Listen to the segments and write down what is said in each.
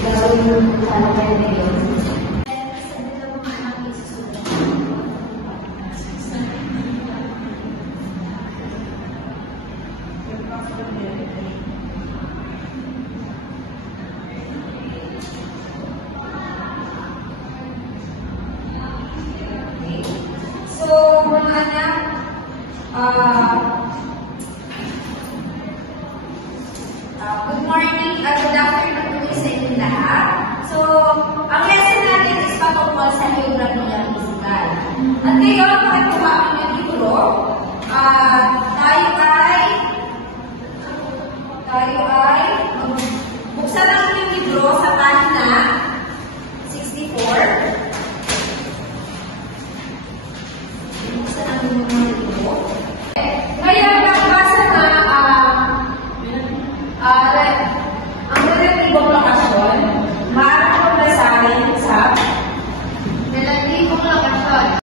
gagawin yung talakay na yun. So, mga anak, good morning, good afternoon sa inyo lahat. So, ang lesson natin is patungkol sa geography at physical. At ngayon, pakikuha kami ng libro. Tayo ay buksan natin yung libro sa pagina 64. Ngayon, nakabasa na ang relatibong lokasyon. Maaari kong basahin sa relatibong lokasyon.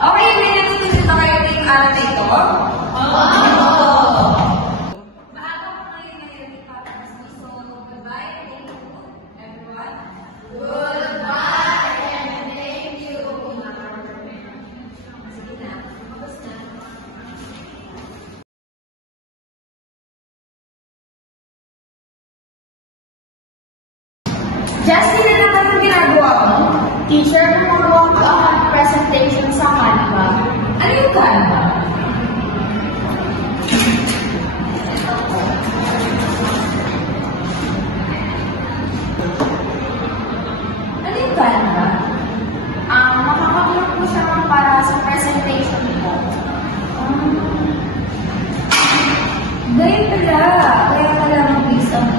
Okay, may natutunan ba kayo ng aral na ito? Justin, ano naman yung ginagawa mo? Teacher, gumagawa ko ang presentation sa Canva. Ano yung Canva? Ano yung Canva? Makakatulong po siya para sa presentation ko. Ganyan pala. Kaya pala mag-base ang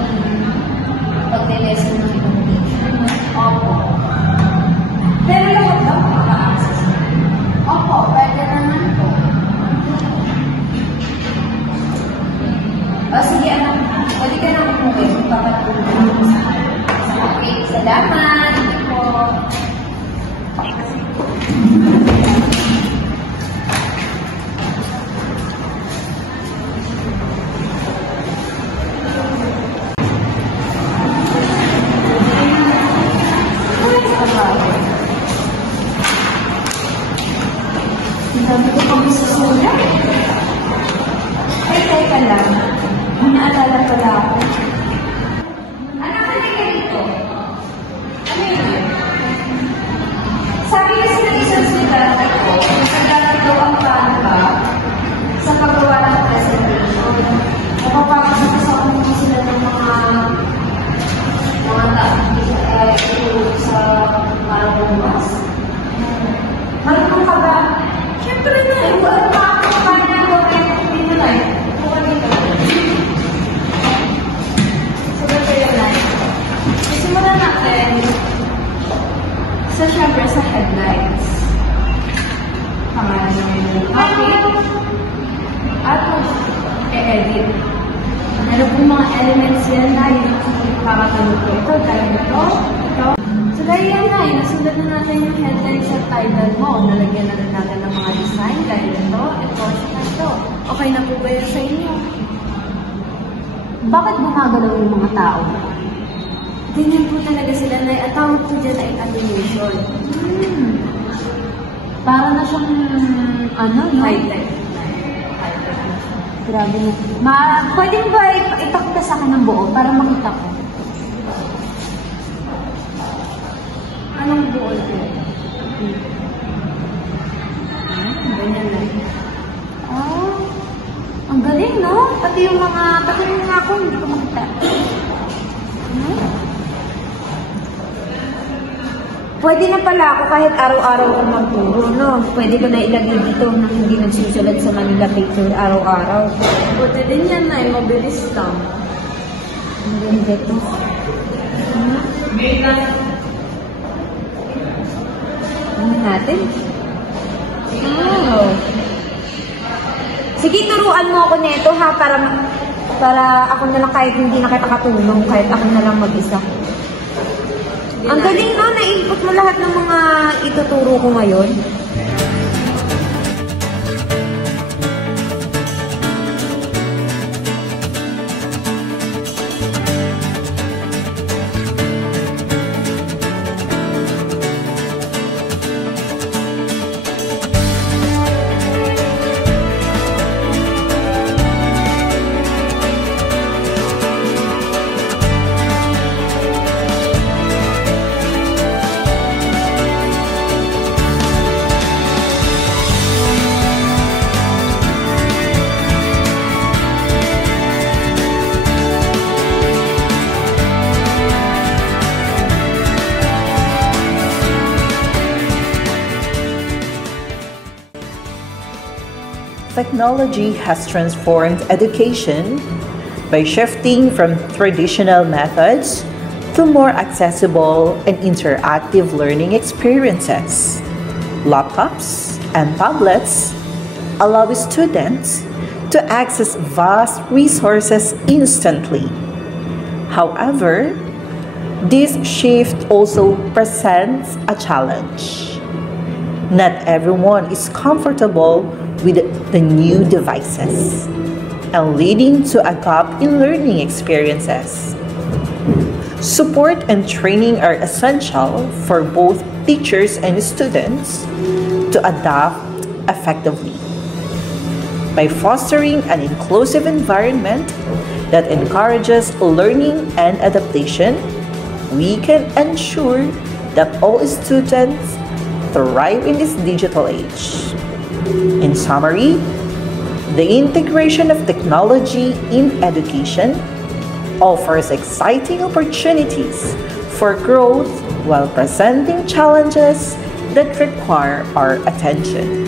pag-lesson ng communication. Opo. Pero lahat daw maka-access. Opo, pwede naman po. O sige anak, pwede ka na umuwi. Papatulong ko sa akin. Okay, salamat. Po. Sabi ko kami susulat. Ay, teka lang. May naalala pala ako. Anak, halika dito. Ano yun? Sabi kasi ng isang estudyante ko, nagamit daw ang Canva sa paggawa ng presentation. Napapakasama ko sila ng mga sa parang bumas. Marunong ka ba? Siyempre na eh. Wala pa ako pa na hindi na lang. Buka dito. So, ganito yun lang. Simulan natin siyempre sa headlights. Okay. At i-edit. Meron po mga elements yan na yung kakatulog ko. Ito, dahil ito. So, dahil yan na, nasulat na natin yung headlights at title mo. Nalagyan na rin natin ng mga design. Dahil ito, ito. Okay na po ba yun sa inyo? Bakit gumagalaw yung mga tao? Ganyan po talaga sila na at tawag po dyan ay animation. Para na siyang, no? High-tech. Grabe na. Pwede ba ipakita sa akin ng buo para makita ko? Anong buol ko? Ganyan lang. Ang galing, no? Pati yung mga, ako, hindi ko makita. Pwede na pala ako kahit araw-araw ko magturo, no? Pwede ko na ilagay dito na hindi nagsusulat sa Manila Picture araw-araw. Pwede din yan na, mabilis lang. Ang ganda ito. Ano natin? Oh. Sige, turuan mo ako nito ha, para ako na lang kahit hindi na kita katulong, kahit ako na lang mag-isa. Ang galing no, nainput mo lahat ng mga ituturo ko ngayon. Technology has transformed education by shifting from traditional methods to more accessible and interactive learning experiences. Laptops and tablets allow students to access vast resources instantly. However, this shift also presents a challenge. Not everyone is comfortable with the new devices and leading to a gap in learning experiences. Support and training are essential for both teachers and students to adapt effectively. By fostering an inclusive environment that encourages learning and adaptation, we can ensure that all students thrive in this digital age. In summary, the integration of technology in education offers exciting opportunities for growth while presenting challenges that require our attention.